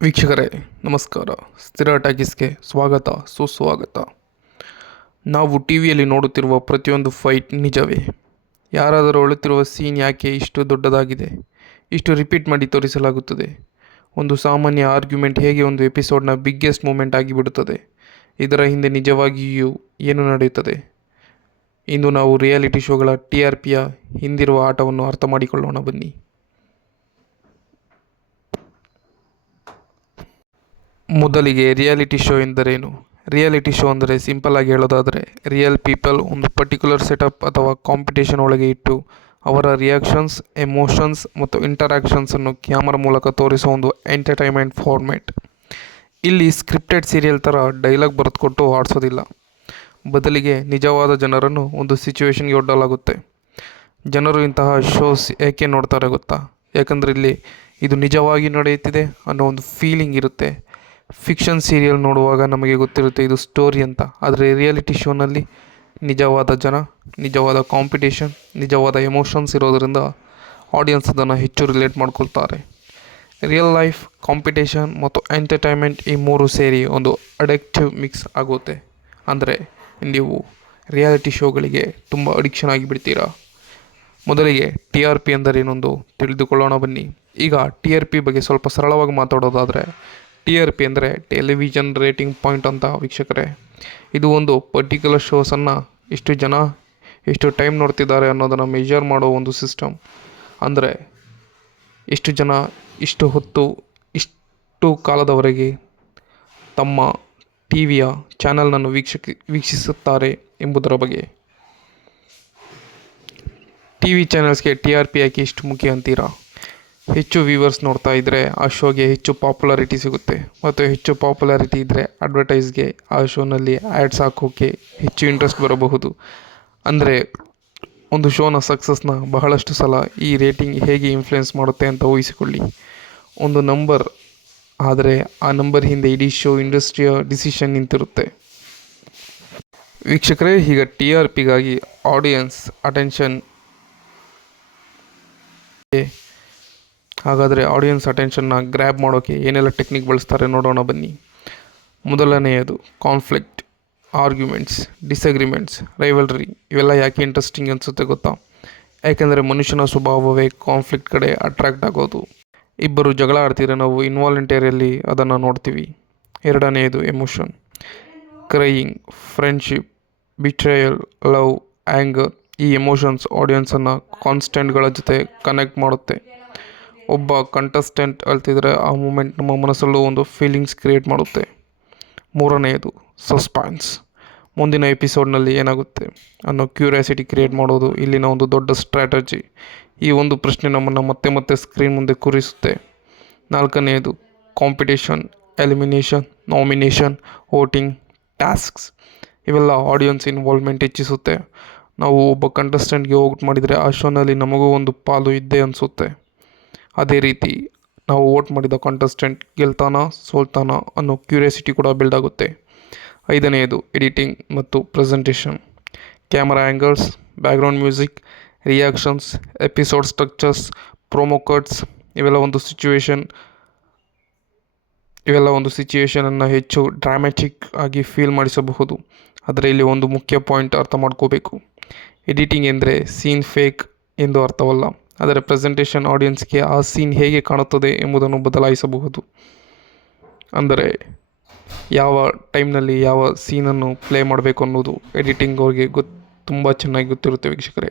ವೀಕ್ಷಕರೇ ನಮಸ್ಕಾರ. ಸ್ಥಿರ ಟಾಕೀಸ್ಗೆ ಸ್ವಾಗತ ಸುಸ್ವಾಗತ. ನಾವು ಟಿ ವಿಯಲ್ಲಿ ನೋಡುತ್ತಿರುವ ಪ್ರತಿಯೊಂದು ಫೈಟ್ ನಿಜವೇ? ಯಾರಾದರೂ ಅಳುತ್ತಿರುವ ಸೀನ್ ಯಾಕೆ ಇಷ್ಟು ದೊಡ್ಡದಾಗಿದೆ? ಇಷ್ಟು ರಿಪೀಟ್ ಮಾಡಿ ತೋರಿಸಲಾಗುತ್ತದೆ? ಒಂದು ಸಾಮಾನ್ಯ ಆರ್ಗ್ಯುಮೆಂಟ್ ಹೇಗೆ ಒಂದು ಎಪಿಸೋಡ್ನ ಬಿಗ್ಗೆಸ್ಟ್ ಮೂಮೆಂಟ್ ಆಗಿಬಿಡುತ್ತದೆ? ಇದರ ಹಿಂದೆ ನಿಜವಾಗಿಯೂ ಏನು ನಡೆಯುತ್ತದೆ? ಇಂದು ನಾವು ರಿಯಾಲಿಟಿ ಶೋಗಳ TRPಯ ಹಿಂದಿರುವ ಆಟವನ್ನು ಅರ್ಥ ಮಾಡಿಕೊಳ್ಳೋಣ ಬನ್ನಿ. ಮೊದಲಿಗೆ ರಿಯಾಲಿಟಿ ಶೋ ಎಂದರೇನು? ರಿಯಾಲಿಟಿ ಶೋ ಅಂದರೆ ಸಿಂಪಲ್ ಆಗಿ ಹೇಳೋದಾದರೆ ರಿಯಲ್ ಪೀಪಲ್ ಒಂದು ಪರ್ಟಿಕ್ಯುಲರ್ ಸೆಟಪ್ ಅಥವಾ ಕಾಂಪಿಟೇಷನ್ ಒಳಗೆ ಇಟ್ಟು ಅವರ ರಿಯಾಕ್ಷನ್ಸ್, ಎಮೋಷನ್ಸ್ ಮತ್ತು ಇಂಟರಾಕ್ಷನ್ಸನ್ನು ಕ್ಯಾಮರಾ ಮೂಲಕ ತೋರಿಸೋ ಒಂದು ಎಂಟರ್ಟೈನ್ಮೆಂಟ್ ಫಾರ್ಮ್ಯಾಟ್. ಇಲ್ಲಿ ಸ್ಕ್ರಿಪ್ಟೆಡ್ ಸೀರಿಯಲ್ ಥರ ಡೈಲಾಗ್ ಬರೆದುಕೊಟ್ಟು ಆಡಿಸೋದಿಲ್ಲ. ಬದಲಿಗೆ ನಿಜವಾದ ಜನರನ್ನು ಒಂದು ಸಿಚುವೇಶನ್ಗೆ ಒಡ್ಡಲಾಗುತ್ತೆ. ಜನರು ಇಂತಹ ಶೋಸ್ ಏಕೆ ನೋಡ್ತಾರೆ ಗೊತ್ತಾ? ಯಾಕಂದರೆ ಇಲ್ಲಿ ಇದು ನಿಜವಾಗಿ ನಡೆಯುತ್ತಿದೆ ಅನ್ನೋ ಒಂದು ಫೀಲಿಂಗ್ ಇರುತ್ತೆ. ಫಿಕ್ಷನ್ ಸೀರಿಯಲ್ ನೋಡುವಾಗ ನಮಗೆ ಗೊತ್ತಿರುತ್ತೆ ಇದು ಸ್ಟೋರಿ ಅಂತ. ಆದರೆ ರಿಯಾಲಿಟಿ ಶೋನಲ್ಲಿ ನಿಜವಾದ ಜನ, ನಿಜವಾದ ಕಾಂಪಿಟೇಷನ್, ನಿಜವಾದ ಎಮೋಷನ್ಸ್ ಇರೋದರಿಂದ ಆಡಿಯನ್ಸ್ ಅದನ್ನು ಹೆಚ್ಚು ರಿಲೇಟ್ ಮಾಡ್ಕೊಳ್ತಾರೆ. ರಿಯಲ್ ಲೈಫ್, ಕಾಂಪಿಟೇಷನ್ ಮತ್ತು ಎಂಟರ್ಟೈನ್ಮೆಂಟ್ ಈ ಮೂರು ಸೇರಿ ಒಂದು ಅಡಿಕ್ಟಿವ್ ಮಿಕ್ಸ್ ಆಗುತ್ತೆ. ಅಂದರೆ ನೀವು ರಿಯಾಲಿಟಿ ಶೋಗಳಿಗೆ ತುಂಬ ಅಡಿಕ್ಷನ್ ಆಗಿಬಿಡ್ತೀರಾ. ಮೊದಲಿಗೆ TRP ಎಂದರೇನೊಂದು ತಿಳಿದುಕೊಳ್ಳೋಣ ಬನ್ನಿ. ಈಗ TRP ಬಗ್ಗೆ ಸ್ವಲ್ಪ ಸರಳವಾಗಿ ಮಾತಾಡೋದಾದರೆ TRP ಅಂದರೆ ಟೆಲಿವಿಷನ್ ರೇಟಿಂಗ್ ಪಾಯಿಂಟ್ ಅಂತ ವೀಕ್ಷಕರೇ. ಇದು ಒಂದು ಪರ್ಟಿಕ್ಯುಲರ್ ಶೋಸನ್ನು ಇಷ್ಟು ಜನ ಎಷ್ಟು ಟೈಮ್ ನೋಡ್ತಿದ್ದಾರೆ ಅನ್ನೋದನ್ನು ಮೆಜರ್ ಮಾಡೋ ಒಂದು ಸಿಸ್ಟಮ್. ಅಂದರೆ ಎಷ್ಟು ಜನ ಇಷ್ಟು ಹೊತ್ತು ಇಷ್ಟು ಕಾಲದವರೆಗೆ ತಮ್ಮ TVಯ ಚಾನಲ್ನನ್ನು ವೀಕ್ಷಿಸುತ್ತಾರೆ ಎಂಬುದರ ಬಗ್ಗೆ. TV ಚಾನಲ್ಸ್ಗೆ TRP ಯಾಕೆ ಇಷ್ಟು ಮುಖ್ಯ ಅಂತೀರಾ? ಹೆಚ್ಚು ವ್ಯೂವರ್ಸ್ ನೋಡ್ತಾ ಇದ್ದರೆ ಆ ಶೋಗೆ ಹೆಚ್ಚು ಪಾಪ್ಯುಲಾರಿಟಿ ಸಿಗುತ್ತೆ, ಮತ್ತು ಹೆಚ್ಚು ಪಾಪ್ಯುಲಾರಿಟಿ ಇದ್ದರೆ ಅಡ್ವರ್ಟೈಸ್ಗೆ ಆ ಶೋನಲ್ಲಿ ಆ್ಯಡ್ಸ್ ಹಾಕೋಕ್ಕೆ ಹೆಚ್ಚು ಇಂಟ್ರೆಸ್ಟ್ ಬರಬಹುದು. ಅಂದರೆ ಒಂದು ಶೋನ ಸಕ್ಸಸ್ನ ಬಹಳಷ್ಟು ಸಲ ಈ ರೇಟಿಂಗ್ ಹೇಗೆ ಇನ್ಫ್ಲುಯೆನ್ಸ್ ಮಾಡುತ್ತೆ ಅಂತ ಊಹಿಸಿಕೊಳ್ಳಿ. ಒಂದು ನಂಬರ್ ಆದರೆ ಆ ನಂಬರ್ ಹಿಂದೆ ಇಡೀ ಶೋ ಇಂಡಸ್ಟ್ರಿಯ ಡಿಸಿಷನ್ ನಿಂತಿರುತ್ತೆ. ವೀಕ್ಷಕರೇ, ಈಗ TRPಗಾಗಿ ಆಡಿಯನ್ಸ್ ಅಟೆನ್ಷನ್ ಹಾಗಾದರೆ ಆಡಿಯನ್ಸ್ ಅಟೆನ್ಷನ್ನ ಗ್ರ್ಯಾಬ್ ಮಾಡೋಕ್ಕೆ ಏನೆಲ್ಲ ಟೆಕ್ನಿಕ್ ಬಳಸ್ತಾರೆ ನೋಡೋಣ ಬನ್ನಿ. ಮೊದಲನೆಯದು ಕಾನ್ಫ್ಲಿಕ್ಟ್, ಆರ್ಗ್ಯುಮೆಂಟ್ಸ್, ಡಿಸಗ್ರಿಮೆಂಟ್ಸ್, ರೈವಲ್ರಿ. ಇವೆಲ್ಲ ಯಾಕೆ ಇಂಟ್ರೆಸ್ಟಿಂಗ್ ಅನಿಸುತ್ತೆ ಗೊತ್ತಾ? ಯಾಕೆಂದರೆ ಮನುಷ್ಯನ ಸ್ವಭಾವವೇ ಕಾನ್ಫ್ಲಿಕ್ಟ್ ಕಡೆ ಅಟ್ರಾಕ್ಟ್ ಆಗೋದು. ಇಬ್ಬರು ಜಗಳ ಆಡ್ತಿದ್ರೆ ನಾವು ಇನ್ವಾಲಂಟರಿಯಲ್ಲಿ ಅದನ್ನು ನೋಡ್ತೀವಿ. ಎರಡನೆಯದು emotion, crying, friendship, betrayal, love, anger. ಈ ಎಮೋಷನ್ಸ್ ಆಡಿಯನ್ಸನ್ನು ಕಾನ್ಸ್ಟೆಂಟ್ಗಳ ಜೊತೆ ಕನೆಕ್ಟ್ ಮಾಡುತ್ತೆ. ಒಬ್ಬ ಕಂಟೆಸ್ಟೆಂಟ್ ಅಳ್ತಿದ್ರೆ ಆ ಮೂಮೆಂಟ್ ನಮ್ಮ ಮನಸ್ಸಲ್ಲೂ ಒಂದು ಫೀಲಿಂಗ್ಸ್ ಕ್ರಿಯೇಟ್ ಮಾಡುತ್ತೆ. ಮೂರನೆಯದು ಸಸ್ಪೆನ್ಸ್, ಮುಂದಿನ ಎಪಿಸೋಡ್ನಲ್ಲಿ ಏನಾಗುತ್ತೆ ಅನ್ನೋ ಕ್ಯೂರಿಯಾಸಿಟಿ ಕ್ರಿಯೇಟ್ ಮಾಡೋದು ಇಲ್ಲಿನ ಒಂದು ದೊಡ್ಡ ಸ್ಟ್ರಾಟಜಿ. ಈ ಒಂದು ಪ್ರಶ್ನೆ ನಮ್ಮನ್ನು ಮತ್ತೆ ಮತ್ತೆ ಸ್ಕ್ರೀನ್ ಮುಂದೆ ಕೂರಿಸುತ್ತೆ. ನಾಲ್ಕನೆಯದು competition, elimination, nomination, voting, tasks. ಇವೆಲ್ಲ ಆಡಿಯನ್ಸ್ ಇನ್ವಾಲ್ವ್ಮೆಂಟ್ ಹೆಚ್ಚಿಸುತ್ತೆ. ನಾವು ಒಬ್ಬ ಕಂಟೆಸ್ಟೆಂಟ್ಗೆ ವೋಟ್ ಮಾಡಿದರೆ ಆ ಶೋನಲ್ಲಿ ನಮಗೂ ಒಂದು ಪಾಲು ಇದ್ದೇ ಅನಿಸುತ್ತೆ. ಅದೇ ರೀತಿ ನಾವು ವೋಟ್ ಮಾಡಿದ ಕಂಟೆಸ್ಟೆಂಟ್ ಗೆಲ್ತಾನ ಸೋಲ್ತಾನ ಅನ್ನೋ ಕ್ಯೂರಿಯಾಸಿಟಿ ಕೂಡ ಬಿಲ್ಡ್ ಆಗುತ್ತೆ. ಐದನೆಯದು ಎಡಿಟಿಂಗ್ ಮತ್ತು presentation, camera angles, background music, reactions, episode structures, promo cuts. ಇವೆಲ್ಲ ಒಂದು ಸಿಚುವೇಶನನ್ನು ಹೆಚ್ಚು ಡ್ರಾಮ್ಯಾಟಿಕ್ ಆಗಿ ಫೀಲ್ ಮಾಡಿಸಬಹುದು. ಆದರೆ ಇಲ್ಲಿ ಒಂದು ಮುಖ್ಯ ಪಾಯಿಂಟ್ ಅರ್ಥ ಮಾಡ್ಕೋಬೇಕು. ಎಡಿಟಿಂಗ್ ಎಂದರೆ ಸೀನ್ ಫೇಕ್ ಎಂದು ಅರ್ಥವಲ್ಲ. ಆದರೆ ಪ್ರೆಸೆಂಟೇಷನ್ ಆಡಿಯನ್ಸ್ಗೆ ಆ ಸೀನ್ ಹೇಗೆ ಕಾಣುತ್ತದೆ ಎಂಬುದನ್ನು ಬದಲಾಯಿಸಬಹುದು. ಅಂದರೆ ಯಾವ ಟೈಮ್ನಲ್ಲಿ ಯಾವ ಸೀನನ್ನು ಪ್ಲೇ ಮಾಡಬೇಕು ಅನ್ನೋದು ಎಡಿಟಿಂಗ್ ಅವ್ರಿಗೆ ತುಂಬ ಚೆನ್ನಾಗಿ ಗೊತ್ತಿರುತ್ತೆ ವೀಕ್ಷಕರೇ.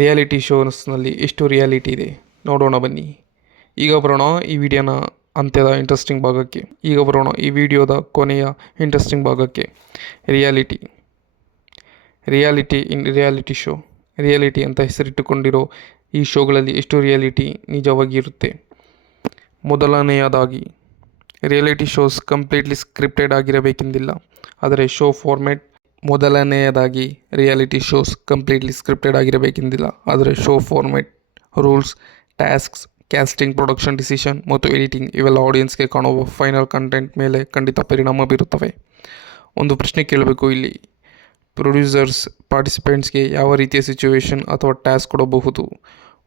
ರಿಯಾಲಿಟಿ ಶೋಸ್ನಲ್ಲಿ ಎಷ್ಟು ರಿಯಾಲಿಟಿ ಇದೆ ನೋಡೋಣ ಬನ್ನಿ. ಈಗ ಬರೋಣ ಈ ವಿಡಿಯೋನ ಅಂತ್ಯದ ಇಂಟ್ರೆಸ್ಟಿಂಗ್ ಭಾಗಕ್ಕೆ. ಈ ವಿಡಿಯೋದ ಕೊನೆಯ ಇಂಟ್ರೆಸ್ಟಿಂಗ್ ಭಾಗಕ್ಕೆ. Reality show. ರಿಯಾಲಿಟಿ ಅಂತ ಹೆಸರಿಟ್ಟುಕೊಂಡಿರೋ ಈ ಶೋಗಳಲ್ಲಿ ಎಷ್ಟು ರಿಯಾಲಿಟಿ ನಿಜವಾಗಿ ಇರುತ್ತೆ? ಮೊದಲನೆಯದಾಗಿ, ರಿಯಾಲಿಟಿ ಶೋಸ್ ಕಂಪ್ಲೀಟ್ಲಿ ಸ್ಕ್ರಿಪ್ಟೆಡ್ ಆಗಿರಬೇಕೆಂದಿಲ್ಲ. ಆದರೆ show format rules, tasks, casting, production decision ಮತ್ತು ಎಡಿಟಿಂಗ್ ಇವೆಲ್ಲ ಆಡಿಯನ್ಸ್ಗೆ ಕಾಣುವ ಫೈನಲ್ ಕಂಟೆಂಟ್ ಮೇಲೆ ಖಂಡಿತ ಪರಿಣಾಮ ಬೀರುತ್ತವೆ. ಒಂದು ಪ್ರಶ್ನೆ ಕೇಳಬೇಕು ಇಲ್ಲಿ. ಪ್ರೊಡ್ಯೂಸರ್ಸ್ ಪಾರ್ಟಿಸಿಪೆಂಟ್ಸ್ಗೆ ಯಾವ ರೀತಿಯ ಸಿಚುವೇಶನ್ ಅಥವಾ ಟಾಸ್ಕ್ ಕೊಡಬಹುದು.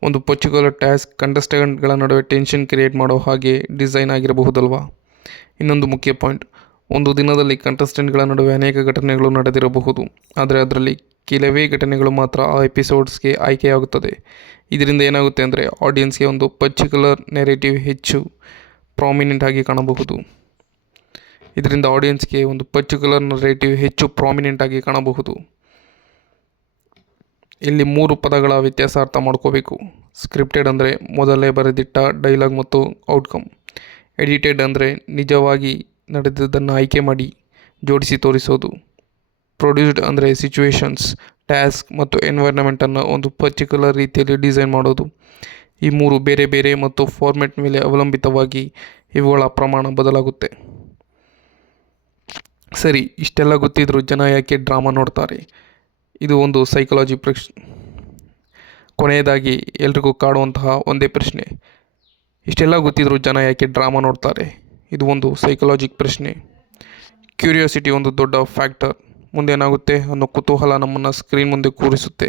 ಒಂದು ಪರ್ಟಿಕ್ಯುಲರ್ ಟಾಸ್ಕ್ ಕಂಟೆಸ್ಟೆಂಟ್ಗಳ ನಡುವೆ ಟೆನ್ಷನ್ ಕ್ರಿಯೇಟ್ ಮಾಡೋ ಹಾಗೆ ಡಿಸೈನ್ ಆಗಿರಬಹುದಲ್ವಾ. ಇನ್ನೊಂದು ಮುಖ್ಯ ಪಾಯಿಂಟ್, ಒಂದು ದಿನದಲ್ಲಿ ಕಂಟೆಸ್ಟೆಂಟ್ಗಳ ನಡುವೆ ಅನೇಕ ಘಟನೆಗಳು ನಡೆದಿರಬಹುದು, ಆದರೆ ಅದರಲ್ಲಿ ಕೆಲವೇ ಘಟನೆಗಳು ಮಾತ್ರ ಆ ಎಪಿಸೋಡ್ಸ್ಗೆ ಆಯ್ಕೆಯಾಗುತ್ತದೆ. ಇದರಿಂದ ಏನಾಗುತ್ತೆ ಅಂದರೆ ಆಡಿಯನ್ಸ್ಗೆ ಒಂದು ಪರ್ಟಿಕ್ಯುಲರ್ ನೆರೇಟಿವ್ ಹೆಚ್ಚು ಪ್ರಾಮಿನೆಂಟ್ ಆಗಿ ಕಾಣಬಹುದು. ಇಲ್ಲಿ 3 ಪದಗಳ ವ್ಯತ್ಯಾಸ ಅರ್ಥ ಮಾಡ್ಕೋಬೇಕು. ಸ್ಕ್ರಿಪ್ಟೆಡ್ ಅಂದರೆ ಮೊದಲೇ ಬರೆದಿಟ್ಟ ಡೈಲಾಗ್ ಮತ್ತು ಔಟ್ಕಮ್. ಎಡಿಟೆಡ್ ಅಂದರೆ ನಿಜವಾಗಿ ನಡೆದಿದ್ದನ್ನು ಆಯ್ಕೆ ಮಾಡಿ ಜೋಡಿಸಿ ತೋರಿಸೋದು. ಪ್ರೊಡ್ಯೂಸ್ಡ್ ಅಂದರೆ ಸಿಚುವೇಶನ್ಸ್, ಟಾಸ್ಕ್ ಮತ್ತು ಎನ್ವೈರನ್ಮೆಂಟನ್ನು ಒಂದು ಪರ್ಟಿಕ್ಯುಲರ್ ರೀತಿಯಲ್ಲಿ ಡಿಸೈನ್ ಮಾಡೋದು. ಈ 3 ಬೇರೆ ಬೇರೆ ಮತ್ತು ಫಾರ್ಮೆಟ್ ಮೇಲೆ ಅವಲಂಬಿತವಾಗಿ ಇವುಗಳ ಪ್ರಮಾಣ ಬದಲಾಗುತ್ತೆ. ಸರಿ, ಇಷ್ಟೆಲ್ಲ ಗೊತ್ತಿದ್ರೂ ಜನ ಯಾಕೆ ಡ್ರಾಮಾ ನೋಡ್ತಾರೆ? ಇದು ಒಂದು ಸೈಕಾಲಜಿ ಪ್ರಶ್ನೆ. ಕೊನೆಯದಾಗಿ ಎಲ್ರಿಗೂ ಕಾಡುವಂತಹ ಒಂದೇ ಪ್ರಶ್ನೆ, ಇಷ್ಟೆಲ್ಲ ಗೊತ್ತಿದ್ರೂ ಜನ ಯಾಕೆ ಡ್ರಾಮಾ ನೋಡ್ತಾರೆ? ಇದು ಒಂದು ಸೈಕಾಲಜಿಕ್ ಪ್ರಶ್ನೆ. ಕ್ಯೂರಿಯಾಸಿಟಿ ಒಂದು ದೊಡ್ಡ ಫ್ಯಾಕ್ಟರ್. ಮುಂದೇನಾಗುತ್ತೆ ಅನ್ನೋ ಕುತೂಹಲ ನಮ್ಮನ್ನು ಸ್ಕ್ರೀನ್ ಮುಂದೆ ಕೂರಿಸುತ್ತೆ.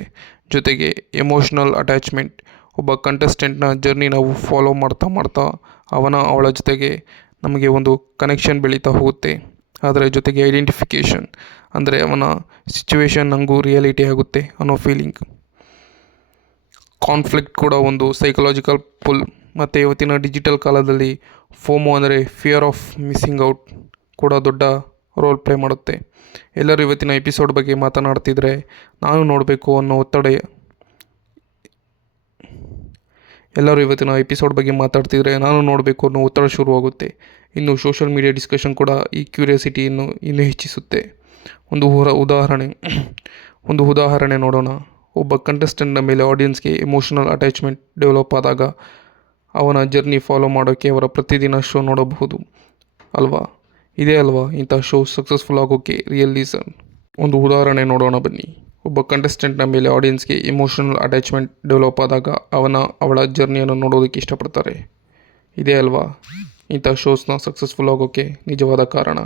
ಜೊತೆಗೆ ಎಮೋಷ್ನಲ್ ಅಟ್ಯಾಚ್ಮೆಂಟ್. ಒಬ್ಬ ಕಂಟೆಸ್ಟೆಂಟ್ನ ಜರ್ನಿ ನಾವು ಫಾಲೋ ಮಾಡ್ತಾ ಅವಳ ಜೊತೆಗೆ ನಮಗೆ ಒಂದು ಕನೆಕ್ಷನ್ ಬೆಳೀತಾ ಹೋಗುತ್ತೆ. ಅದರ ಜೊತೆಗೆ ಐಡೆಂಟಿಫಿಕೇಷನ್, ಅಂದರೆ ಅವನ ಸಿಚುವೇಶನ್ ನನಗೂ ರಿಯಾಲಿಟಿ ಆಗುತ್ತೆ ಅನ್ನೋ ಫೀಲಿಂಗ್. ಕಾನ್ಫ್ಲಿಕ್ಟ್ ಕೂಡ ಒಂದು ಸೈಕಲಾಜಿಕಲ್ ಪುಲ್. ಮತ್ತು ಇವತ್ತಿನ ಡಿಜಿಟಲ್ ಕಾಲದಲ್ಲಿ ಫೋಮೋ ಅಂದರೆ ಫಿಯರ್ ಆಫ್ ಮಿಸ್ಸಿಂಗ್ ಔಟ್ ಕೂಡ ದೊಡ್ಡ ರೋಲ್ ಪ್ಲೇ ಮಾಡುತ್ತೆ. ಎಲ್ಲರೂ ಇವತ್ತಿನ ಎಪಿಸೋಡ್ ಬಗ್ಗೆ ಮಾತನಾಡ್ತಿದ್ರೆ ನಾನು ನೋಡಬೇಕು ಅನ್ನೋ ಒತ್ತಡ ಶುರುವಾಗುತ್ತೆ. ಇನ್ನು ಸೋಷಿಯಲ್ ಮೀಡಿಯಾ ಡಿಸ್ಕಷನ್ ಕೂಡ ಈ ಕ್ಯೂರಿಯಾಸಿಟಿಯನ್ನು ಇನ್ನೂ ಹೆಚ್ಚಿಸುತ್ತೆ. ಒಂದು ಉದಾಹರಣೆ ನೋಡೋಣ. ಒಬ್ಬ ಕಂಟೆಸ್ಟೆಂಟ್ನ ಮೇಲೆ ಆಡಿಯನ್ಸ್ಗೆ ಎಮೋಷನಲ್ ಅಟ್ಯಾಚ್ಮೆಂಟ್ ಡೆವಲಪ್ ಆದಾಗ ಅವನ ಜರ್ನಿ ಫಾಲೋ ಮಾಡೋಕ್ಕೆ ಅವರ ಪ್ರತಿದಿನ ಶೋ ನೋಡಬಹುದು ಅಲ್ವಾ. ಇದೇ ಅಲ್ವಾ ಇಂಥ ಶೋ ಸಕ್ಸಸ್ಫುಲ್ ಆಗೋಕ್ಕೆ ರಿಯಲ್ ರೀಸನ್. ಒಂದು ಉದಾಹರಣೆ ನೋಡೋಣ ಬನ್ನಿ. ಒಬ್ಬ ಕಂಟೆಸ್ಟೆಂಟ್ನ ಮೇಲೆ ಆಡಿಯನ್ಸ್ಗೆ ಎಮೋಷನಲ್ ಅಟ್ಯಾಚ್ಮೆಂಟ್ ಡೆವಲಪ್ ಆದಾಗ ಅವಳ ಜರ್ನಿಯನ್ನು ನೋಡೋದಕ್ಕೆ ಇಷ್ಟಪಡ್ತಾರೆ. ಇದೇ ಅಲ್ವಾ ಇಂಥ ಶೋಸ್ನ ಸಕ್ಸಸ್ಫುಲ್ ಆಗೋಕ್ಕೆ ನಿಜವಾದ ಕಾರಣ.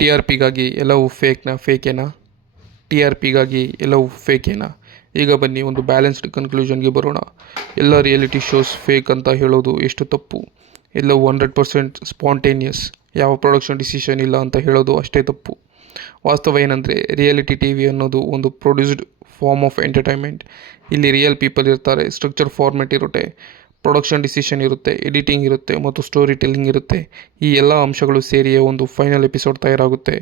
TRPಗಾಗಿ ಎಲ್ಲವೂ ಫೇಕೇನಾ? ಈಗ ಬನ್ನಿ ಒಂದು ಬ್ಯಾಲೆನ್ಸ್ಡ್ ಕನ್ಕ್ಲೂಷನ್ಗೆ ಬರೋಣ. ಎಲ್ಲ ರಿಯಾಲಿಟಿ ಶೋಸ್ ಫೇಕ್ ಅಂತ ಹೇಳೋದು ಎಷ್ಟು ತಪ್ಪು. ಎಲ್ಲವೂ 100% ಸ್ಪಾಂಟೇನಿಯಸ್, ಯಾವ ಪ್ರೊಡಕ್ಷನ್ ಡಿಸಿಷನ್ ಇಲ್ಲ ಅಂತ ಹೇಳೋದು ಅಷ್ಟೇ ತಪ್ಪು. ವಾಸ್ತವ ಏನಂದರೆ ರಿಯಾಲಿಟಿ TV ಅನ್ನೋದು ಒಂದು ಪ್ರೊಡ್ಯೂಸ್ಡ್ ಫಾರ್ಮ್ ಆಫ್ ಎಂಟರ್ಟೈನ್ಮೆಂಟ್. ಇಲ್ಲಿ ರಿಯಲ್ ಪೀಪಲ್ ಇರ್ತಾರೆ, ಸ್ಟ್ರಕ್ಚರ್ ಫಾರ್ಮೆಟ್ ಇರುತ್ತೆ, ಪ್ರೊಡಕ್ಷನ್ ಡಿಸಿಷನ್ ಇರುತ್ತೆ, ಎಡಿಟಿಂಗ್ ಇರುತ್ತೆ ಮತ್ತು ಸ್ಟೋರಿ ಟೆಲ್ಲಿಂಗ್ ಇರುತ್ತೆ. ಈ ಎಲ್ಲ ಅಂಶಗಳು ಸೇರಿಯೇ ಒಂದು ಫೈನಲ್ ಎಪಿಸೋಡ್ ತಯಾರಾಗುತ್ತೆ.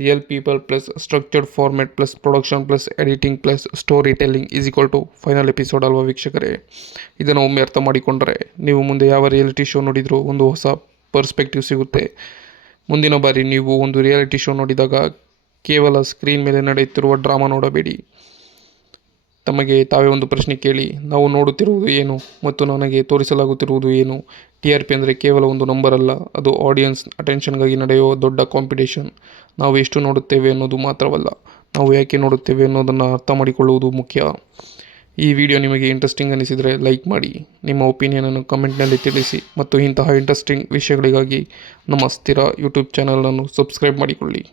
Real people plus structured format plus production plus editing plus storytelling = final episode ಅಲ್ವಾ ವೀಕ್ಷಕರೇ. ಇದನ್ನು ಒಮ್ಮೆ ಅರ್ಥ ಮಾಡಿಕೊಂಡ್ರೆ ನೀವು ಮುಂದೆ ಯಾವ ರಿಯಾಲಿಟಿ ಶೋ ನೋಡಿದರೂ ಒಂದು ಹೊಸ ಪರ್ಸ್ಪೆಕ್ಟಿವ್ ಸಿಗುತ್ತೆ. ಮುಂದಿನ ಬಾರಿ ನೀವು ಒಂದು ರಿಯಾಲಿಟಿ ಶೋ ನೋಡಿದಾಗ ಕೇವಲ ಸ್ಕ್ರೀನ್ ಮೇಲೆ ನಡೆಯುತ್ತಿರುವ ಡ್ರಾಮಾ ನೋಡಬೇಡಿ. ತಮಗೆ ತಾವೇ ಒಂದು ಪ್ರಶ್ನೆ ಕೇಳಿ, ನಾವು ನೋಡುತ್ತಿರುವುದು ಏನು ಮತ್ತು ನನಗೆ ತೋರಿಸಲಾಗುತ್ತಿರುವುದು ಏನು? TRP ಅಂದರೆ ಕೇವಲ ಒಂದು ನಂಬರ್ ಅಲ್ಲ, ಅದು ಆಡಿಯನ್ಸ್ ಅಟೆನ್ಷನ್ಗಾಗಿ ನಡೆಯುವ ದೊಡ್ಡ ಕಾಂಪಿಟೇಷನ್. ನಾವು ಎಷ್ಟು ನೋಡುತ್ತೇವೆ ಅನ್ನೋದು ಮಾತ್ರವಲ್ಲ, ನಾವು ಯಾಕೆ ನೋಡುತ್ತೇವೆ ಅನ್ನೋದನ್ನು ಅರ್ಥ ಮಾಡಿಕೊಳ್ಳುವುದು ಮುಖ್ಯ. ಈ ವಿಡಿಯೋ ನಿಮಗೆ ಇಂಟ್ರೆಸ್ಟಿಂಗ್ ಅನಿಸಿದರೆ ಲೈಕ್ ಮಾಡಿ, ನಿಮ್ಮ ಒಪಿನಿಯನನ್ನು ಕಮೆಂಟ್ನಲ್ಲಿ ತಿಳಿಸಿ ಮತ್ತು ಇಂತಹ ಇಂಟ್ರೆಸ್ಟಿಂಗ್ ವಿಷಯಗಳಿಗಾಗಿ ನಮ್ಮ ಸ್ಥಿರ ಯೂಟ್ಯೂಬ್ ಚಾನಲನ್ನು ಸಬ್ಸ್ಕ್ರೈಬ್ ಮಾಡಿಕೊಳ್ಳಿ.